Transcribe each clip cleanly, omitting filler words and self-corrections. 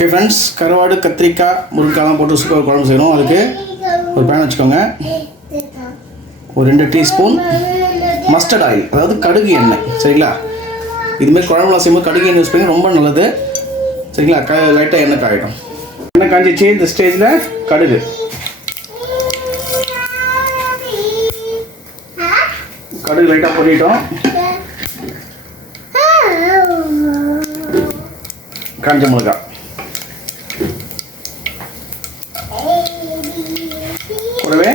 Okay friends, கருவாடு கத்திரிக்காய் முருங்கைக்காய்லாம் போட்டு சூப்பர் குழம்பு செய்யணும். அதுக்கு ஒரு பேன் வச்சுக்கோங்க. ஒரு 2 டீஸ்பூன் மஸ்டர்ட் ஆயில், அதாவது கடுகு எண்ணெய். சரிங்களா? இதுமாதிரி குழம்புலாம் செய்யும்போது கடுகு எண்ணெய் யூஸ் பண்ணி ரொம்ப நல்லது. சரிங்களா? லைட்டாக எண்ணெய் காயிடும். எண்ணெய் காஞ்சிச்சு. இந்த ஸ்டேஜில் கடுகு லைட்டாக பொரிட்டோம். காஞ்ச மிளகாய், கூடவே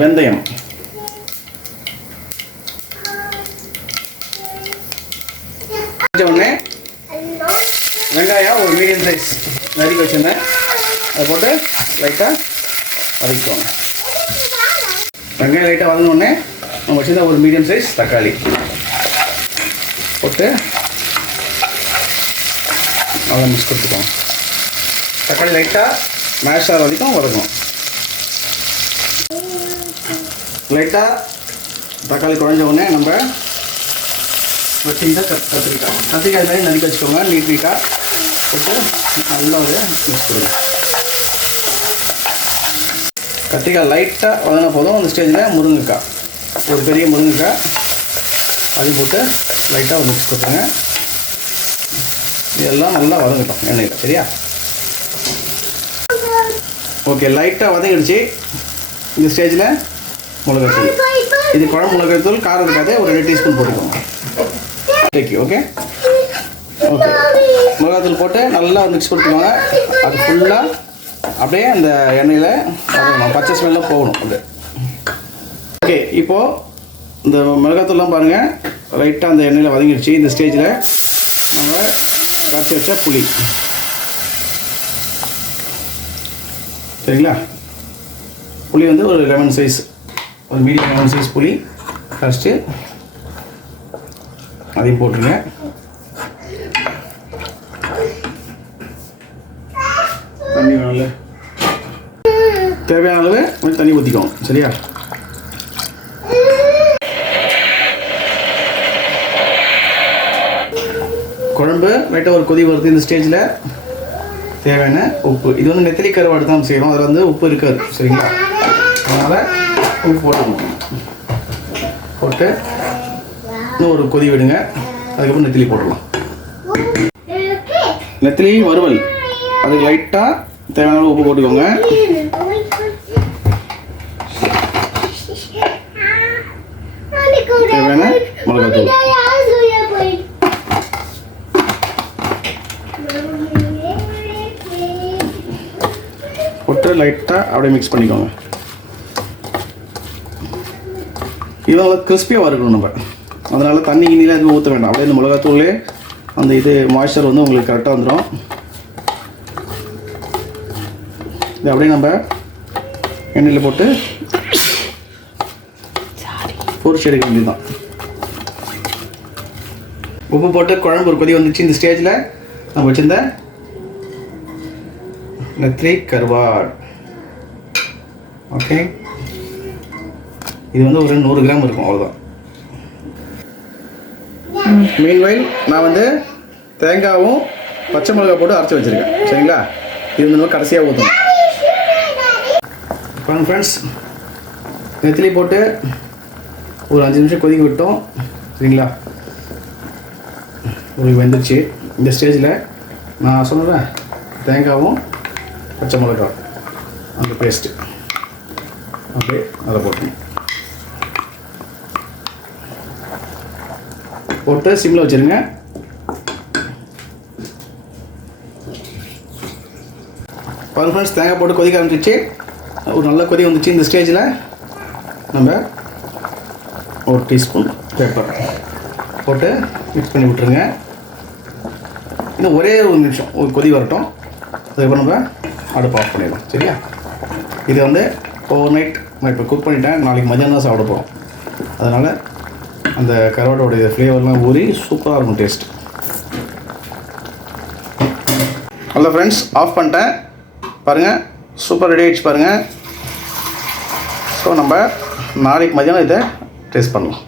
வெந்தயம், உடனே வெங்காயம் ஒரு மீடியம் சைஸ் நறுக்கி வச்சுருந்தேன். அதை போட்டு லைட்டாக வதக்கிக்கோங்க. வெங்காயம் லைட்டாக வதங்கினோடனே நம்ம வச்சுருந்தா ஒரு மீடியம் சைஸ் தக்காளி போட்டு நல்லா மிக்ஸ் கொடுத்துக்கோங்க. தக்காளி லைட்டாக மேஷ் ஆகிற வரைக்கும் வதக்கணும். லைட்டாக தக்காளி குழஞ்ச உடனே நம்ம வச்சுருந்தா கத்திரிக்காய் மாதிரி நறுக்கி வச்சுக்கோங்க. நீட்டாக போட்டு நல்லா ஒரு மிக்ஸ் கொடுங்க. கத்திரிக்காய் லைட்டாக வதங்கின போதும் அந்த ஸ்டேஜில் முருங்கைக்காய், ஒரு பெரிய முருங்கைக்காய் அது போட்டு லைட்டாக ஒரு மிக்ஸ் கொடுத்துருங்க. இதெல்லாம் நல்லா வதங்கட்டும் எண்ணெயில். சரியா? ஓகே, லைட்டாக வதங்கிடுச்சு. இந்த ஸ்டேஜில் மிளகாத்தூள், இது குழம்பு மிளகாத்தூள் காரம் இருக்காது, ஒரு 2 டீஸ்பூன் போட்டுக்கோங்க. ஓகே ஓகே ஓகே மிளகாத்தூள் போட்டு நல்லா மிக்ஸ் கொடுத்துக்கோங்க. அது ஃபுல்லாக அப்படியே அந்த எண்ணெயில் பச்சை ஸ்மெல்லாம் போகணும். அது ஓகே. இப்போது இந்த மிளகாத்தூள்லாம் பாருங்கள் லைட்டாக அந்த எண்ணெயில் வதங்கிடுச்சு. இந்த ஸ்டேஜில் நம்ம கரைச்சி வச்ச புளி, சரிங்களா? புளி வந்து ஒரு லெமன் சைஸ், ஒரு மீடியம் லெமன் சைஸ் புளி கரைச்சி அதையும் போட்டுருங்க. தண்ணி வேணால தேவையான அளவு கொஞ்சம் தண்ணி ஊற்றிக்கோங்க. சரியா? குழம்பு லைட்டாக ஒரு கொதி வருது. இந்த ஸ்டேஜில் தேவையான உப்பு, இது வந்து நெத்திலி கருவாடு தான் செய்யணும், அதில் வந்து உப்பு இருக்காது. சரிங்களா? அதனால் உப்பு போட்டுக்கணும். போட்டு இன்னும் ஒரு கொதி விடுங்க. அதுக்கப்புறம் நெத்திலி போட்டுடலாம். நெத்திலி வறுவல், அதுக்கு லைட்டாக தேவையான உப்பு போட்டுக்கோங்க. தேவையான மிளகாத்தூள் போட்டு லைட்டாக அப்படியே மிக்ஸ் பண்ணிக்கோங்க. இது நல்லா கிறிஸ்பியாக வறுக்கணும் நம்ம, அதனால் தண்ணி கிண்ணிலாம் எதுவும் ஊற்ற வேண்டாம். அப்படியே இந்த மிளகாத்தூள் அந்த இது மாய்ஸ்சர் வந்து உங்களுக்கு கரெக்டாக வந்துடும். இது அப்படியே நம்ம எண்ணெயில் போட்டு பொரிச்சு எடுக்க வேண்டியதுதான். உப்பு போட்டு குழம்பு ஒரு கொதி வந்துச்சு. இந்த ஸ்டேஜில் நம்ம வச்சுருந்த நெத்திலி கருவாடு, ஓகே, இது வந்து ஒரு 100 கிராம் இருக்கும், அவ்வளோதான். மீன்வைல் நான் வந்து தேங்காயும் பச்சை மிளகாய் போட்டு அரைச்சி வச்சுருக்கேன். சரிங்களா? இது வந்து கடைசியாக ஊற்றணும். பாருங்க ஃப்ரெண்ட்ஸ், நெத்திலி போட்டு ஒரு 5 நிமிஷம் கொதிக்க விட்டோம். சரிங்களா? உங்களுக்கு வந்துடுச்சு. இந்த ஸ்டேஜில் நான் சொல்கிறேன் தேங்காயும் பச்சை மிளகாய் அந்த பேஸ்ட்டு அப்படியே அதை போட்டணும். போட்டு சிம்மில் வச்சுருங்க. பாருங்க ஃப்ரெண்ட்ஸ், தேங்காய் போட்டு கொதிக்க ஆரம்பிச்சிச்சு. ஒரு நல்ல கொதி வந்துச்சு. இந்த ஸ்டேஜில் நம்ம ஒரு டீஸ்பூன் பெப்பர் போட்டு மிக்ஸ் பண்ணி விட்டுருங்க. இன்னும் ஒரே ஒரு நிமிஷம் ஒரு கொதி வரட்டும். அதுக்கப்புறம் நம்ம அடுப்பு ஆஃப் பண்ணிடலாம். சரியா? இது வந்து ஓவர் நைட் நான் இப்போ குக் பண்ணிட்டேன். நாளைக்கு மதியானம் தான் சாப்பிட போகிறோம். அதனால் அந்த கருவாடோடைய ஃப்ளேவர்லாம் ஊறி சூப்பராக இருக்கும் டேஸ்ட். ஹலோ ஃப்ரெண்ட்ஸ், ஆஃப் பண்ணிட்டேன். பாருங்கள் சூப்பர் ரெடி ஆகிடுச்சு பாருங்கள். ஸோ நம்ம நாளைக்கு மதியானம் இதை டேஸ்ட் பண்ணலாம்.